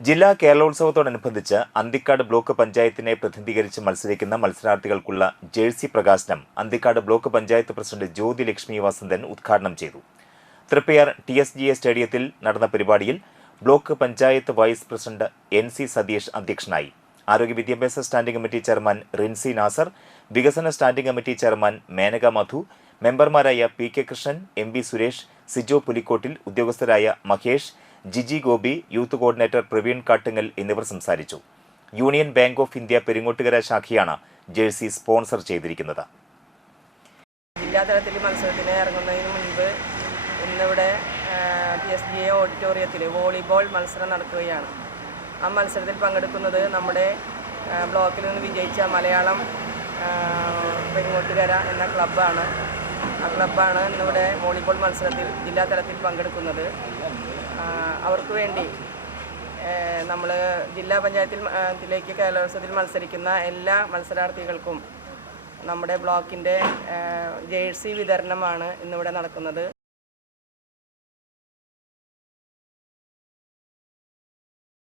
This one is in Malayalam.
ജില്ലാ കേരളോത്സവത്തോടനുബന്ധിച്ച് അന്തിക്കാട് ബ്ലോക്ക് പഞ്ചായത്തിനെ പ്രതിനിധീകരിച്ച് മത്സരിക്കുന്ന മത്സരാർത്ഥികൾക്കുള്ള ജേഴ്സി പ്രകാശനം അന്തിക്കാട് ബ്ലോക്ക് പഞ്ചായത്ത് പ്രസിഡന്റ് ജ്യോതി ലക്ഷ്മി വസന്തൻ ഉദ്ഘാടനം ചെയ്തു. Triprayar T S G A സ്റ്റേഡിയത്തിൽ നടന്ന പരിപാടിയിൽ block panchayat vice president N C Satheesh അധ്യക്ഷനായി. ആരോഗ്യ വിദ്യാഭ്യാസ standing committee chairman Rincy Nasar വികസന standing committee chairman Menaka Madhu മെമ്പർമാരായ P K Krishnan M V Suresh Sijo Pulikottil ഉദ്യോഗസ്ഥരായ Mahesh Jiji Gopi youth coordinator Praveen Kattungal എന്നിവർ സംസാരിച്ചു. Union Bank of India Peringottukara ശാഖയാണ് jersey sponsor ചെയ്തിരിക്കുന്നത്. ജില്ലാതലത്തിൽ മത്സരത്തിന് ഇറങ്ങുന്നതിന് മുൻപ് ഇന്നിവിടെ പി എസ് ജി എ ഓഡിറ്റോറിയത്തിൽ വോളിബോൾ മത്സരം നടക്കുകയാണ്. ആ മത്സരത്തിൽ പങ്കെടുക്കുന്നത് നമ്മുടെ ബ്ലോക്കിൽ നിന്ന് വിജയിച്ച മലയാളം പെരിങ്ങോട്ടുകര എന്ന ക്ലബ്ബാണ്. ആ ക്ലബ്ബാണ് ഇന്നിവിടെ വോളിബോൾ മത്സരത്തിൽ ജില്ലാതലത്തിൽ പങ്കെടുക്കുന്നത്. അവർക്ക് വേണ്ടി നമ്മൾ ജില്ലാ പഞ്ചായത്തിൽ ഇതിലേക്ക് കലോത്സവത്തിൽ മത്സരിക്കുന്ന എല്ലാ മത്സരാർത്ഥികൾക്കും നമ്മുടെ ബ്ലോക്കിന്റെ ജേഴ്സി വിതരണമാണ് ഇന്നിവിടെ നടക്കുന്നത്.